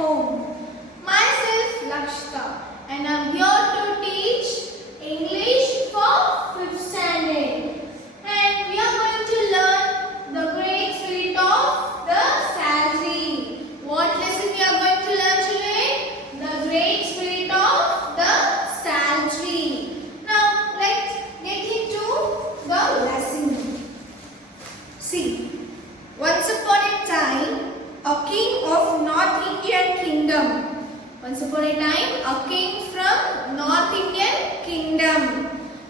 home. Myself Lakshita and I'm here to teach English for 5th standard. And we are going to learn the great spirit of the salary. What lesson we are going to learn today? The great spirit of the salary. Now let's get into the lesson. See, once upon a time, a king of North Indian kingdom. Once upon a time, a king from North Indian kingdom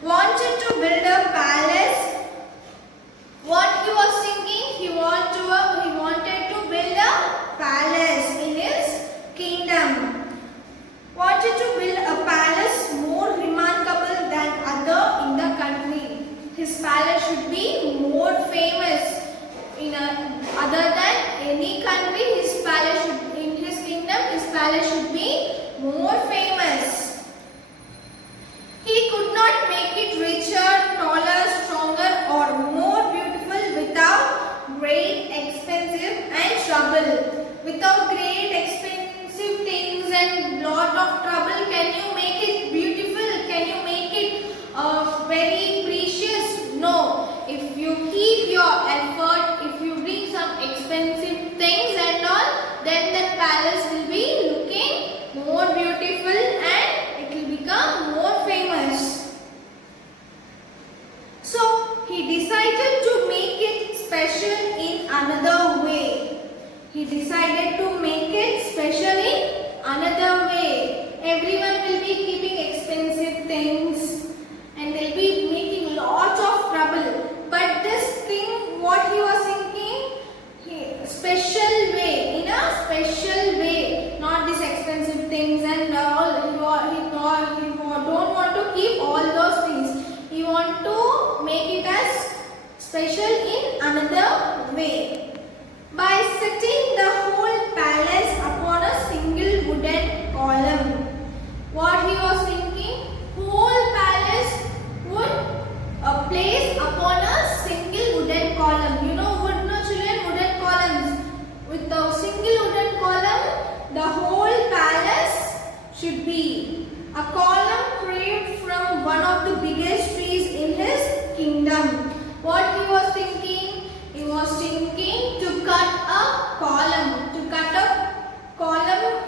wanted to build a palace. What he was thinking? He wanted to build a palace in his kingdom. Wanted to build a palace more remarkable than other in the country. His palace should be more famous. Other than any country, his palace should, in his kingdom, his palace should be more famous. He could not make it richer, taller, stronger or more beautiful without great expensive and trouble. Without great expensive things and lot of trouble, can you make it beautiful? Can you make it very precious? No. If you keep your effort, if you bring some expensive things and all, then the palace will be looking more beautiful and it will become more famous. So he decided to make it special in another way. He decided to make it special in another way. Everyone will be keeping expensive things and they'll be making lots of trouble. But this thing, what he was thinking, special way, in a special way, not these expensive things and all. He don't want to keep all those things. He want to make it as special in another way. By setting the whole palace upon a single wooden column. What he was thinking, whole palace would place upon a single wooden column. You know wood, no children, wooden columns. With the single wooden column, the whole palace should be a column carved from one of the biggest trees in his kingdom. What he was thinking? He was thinking to cut a column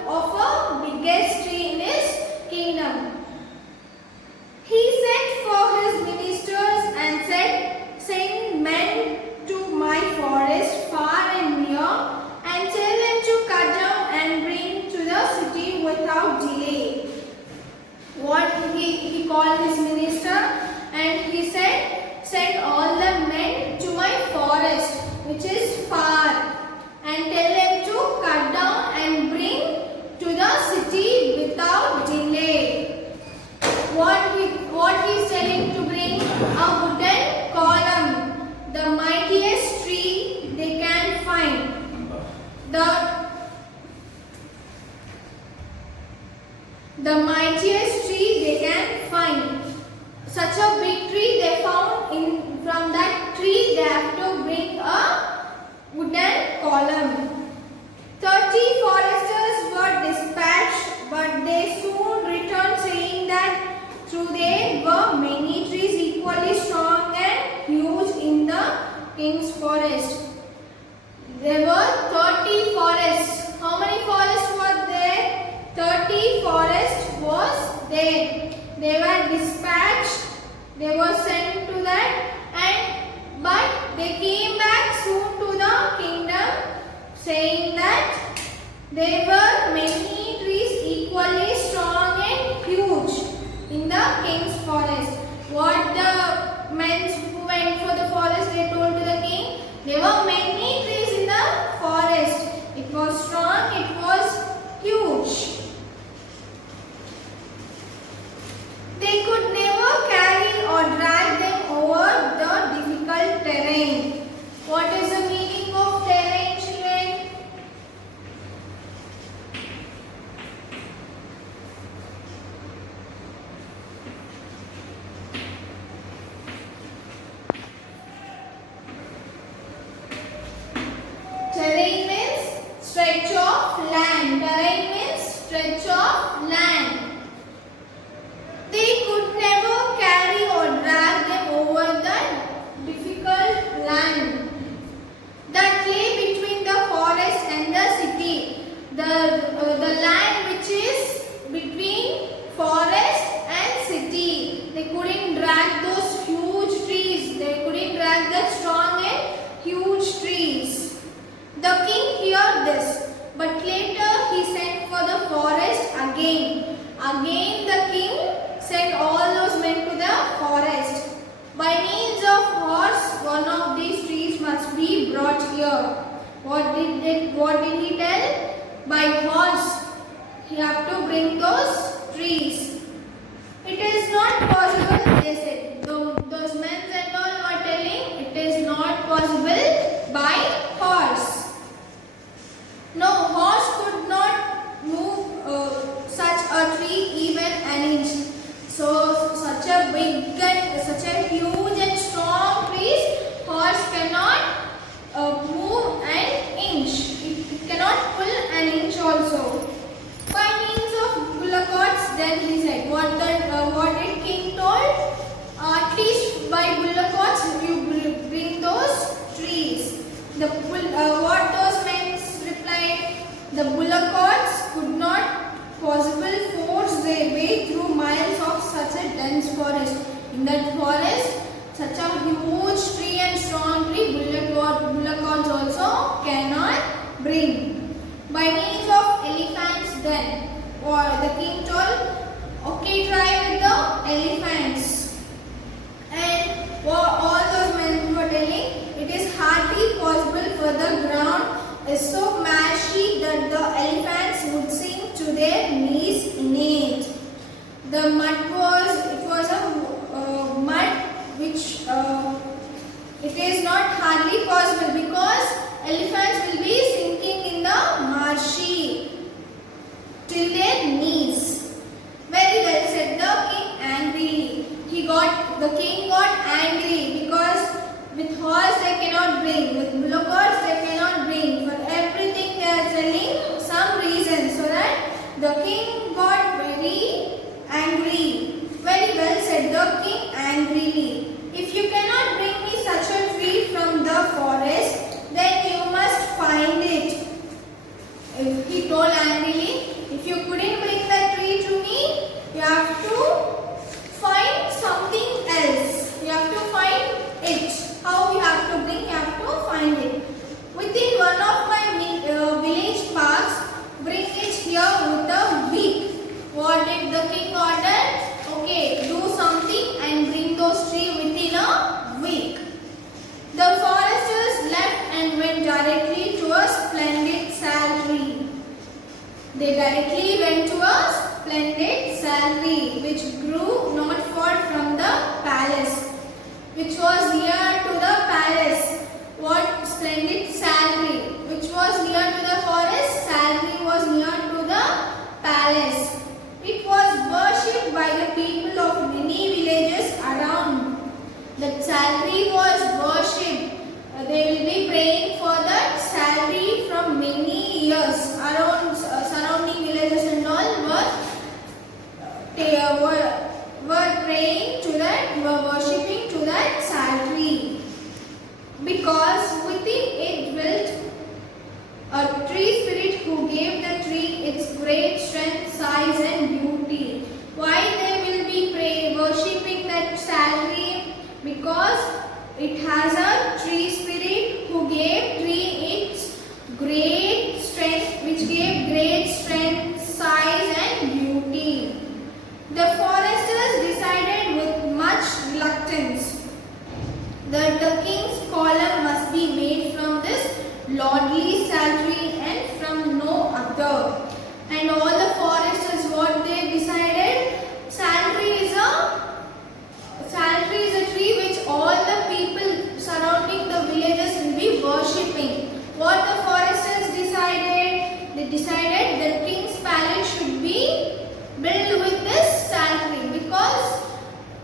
of a biggest tree in his kingdom. He sent for his ministers and said, "Send men to my forest far and near and tell them to cut down and bring to the city without delay." What he called his minister and he said, "Send all the men to my forest which is far and tell them to cut down and bring to the city without delay." What he is telling to bring? A wooden column, the mightiest tree they can find. The mightiest tree they can find. Such a big tree they found, from that tree they have to bring a wooden column. 30 foresters were dispatched, but they soon returned saying that though there were many trees equally strong and huge in the king's forest. There were 30 forests. How many forests were there? 30 forests was there. They were dispatched. They were sent to that, but they came back soon to the kingdom saying that there were many trees equally strong and huge in the king's forest. What the men who went for the forest, they told to the king, there were many trees in the forest. It was strong, it was huge. They could never carry or drag them over the difficult terrain. What is the meaning of terrain, children? the land which is between forest and city. They couldn't drag those huge trees. They couldn't drag that strong and huge trees. The king heard this, but later he sent for the forest again. Again the king sent all those men to the forest. By means of horse, one of these trees must be brought here. What did he tell? By horse, you have to bring those trees. It is not possible, they said. Those men and all were telling it is not possible by horse. No, horse could not move such a tree even an inch. So such a big and such a huge and strong trees, horse cannot move an inch. It cannot pull an inch also. By means of bullocks, then he said, what did king told? At least by bullocks you bring those trees. What those men replied? The bullocks could not possible force their way through miles of such a dense forest. In that forest, such a huge tree and strong tree, bullocks also cannot bring. By means of elephants then, or the king told, okay, try with the elephants. And all those men were telling, it is hardly possible for the ground is so marshy that the elephants would sink to their knees in it. The mud was a mud which it is not hardly possible because elephants will be sinking in the marshy till their knees. Very well said the king angrily. The king got angry because with horse they cannot bring, with bullocks they cannot bring. For everything they are telling some reason, so that the king got very angry. Very well said the king angrily. If you cannot bring me such a tree from the forest, then you must find it. He told angrily, if you couldn't bring that tree to me, you have to find something else. You have to find it. How you have to bring? You have to find it. Within one of my village parks, bring it here with a week. What did the king order? Okay, do something and bring those trees within a week. The foresters left and went directly to a splendid sal tree. They directly went to a splendid sal tree which grew not far from the palace, which was near to the palace. What splendid sal tree? Which was near to the forest, sal tree was near to the palace. It was worshipped by the people of many villages around. That sal tree was worshipped. They will be praying for that sal tree from many years. Around surrounding villages and all were praying to that, were worshipping to that sal tree. Because within it dwelt a tree spirit who gave the tree its great strength, size and beauty. Why they will be worshipping that sal tree? Because it has a tree spirit who gave tree its great strength, which gave great strength, size and beauty. The foresters decided with much reluctance that the king's column must be made from this lordly sal tree and from no other. And all the foresters, what they decided, sal tree is a tree which all the people surrounding the villages will be worshipping. What the foresters decided? They decided that king's palace should be built with this sal tree because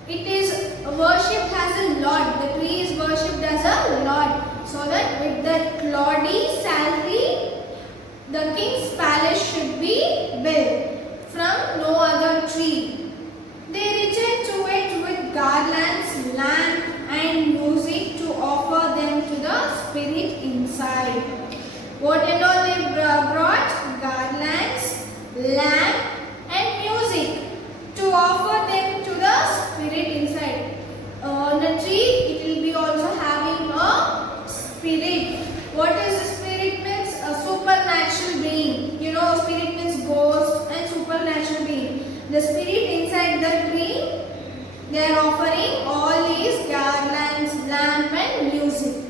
it is worshipped as a lord. The tree is worshipped as a lord. So that with that lordly sal tree, the king's palace should be built from no other tree. They returned to it with garlands, lamp and music to offer them to the spirit inside. What and all they brought? Garlands, beside the tree, they are offering all these garlands, lamp and music.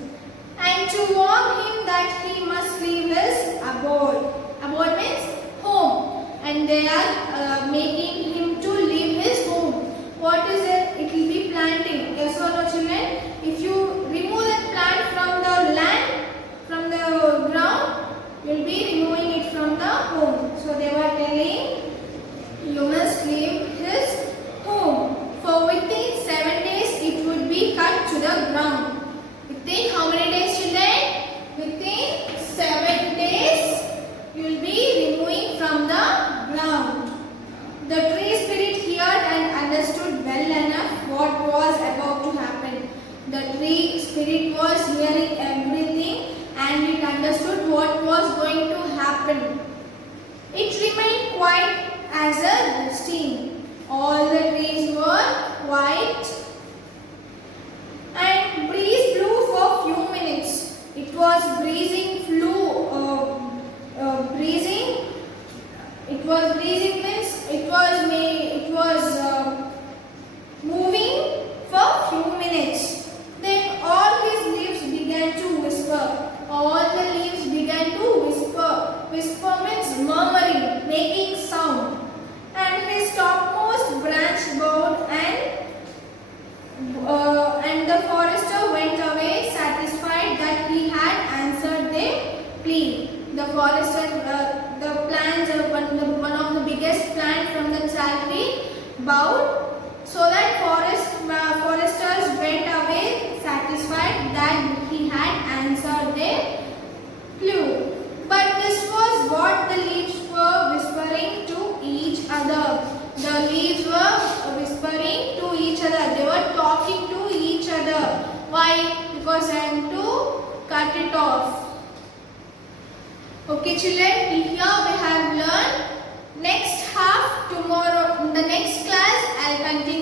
And to warn him that he must leave his abode. Abode means home. And they are making him to leave his home. What is it? It will be planting. Yes or no, children? If you remove that plant from the land, from the ground, you will be removing it from the home. So they were telling, you must leave his home. For within 7 days, it would be cut to the ground. Within how many days, children? Within 7 days, you will be removing from the ground. The tree spirit heard and understood well enough what was about to happen. The tree spirit was hearing everything and it understood what was going to happen. It remained quiet as a resting. All the trees were quiet and breeze blew for few minutes. It was breezing, breezing. It was breezing means it was moving for few minutes. Then all his leaves began to whisper. All the leaves began to whisper. Whisper means murmuring, making sound. And his topmost branch bowed and the forester went away satisfied that he had answered their plea. The forester, the plants, one of the biggest plant from the tree bowed, so that foresters went away satisfied that he had answered their plea. But this was what the leaves were whispering to each other. The leaves were whispering to each other. They were talking to each other. Why? Because I am to cut it off. Okay, children, here we have learned. Next half tomorrow, in the next class, I will continue.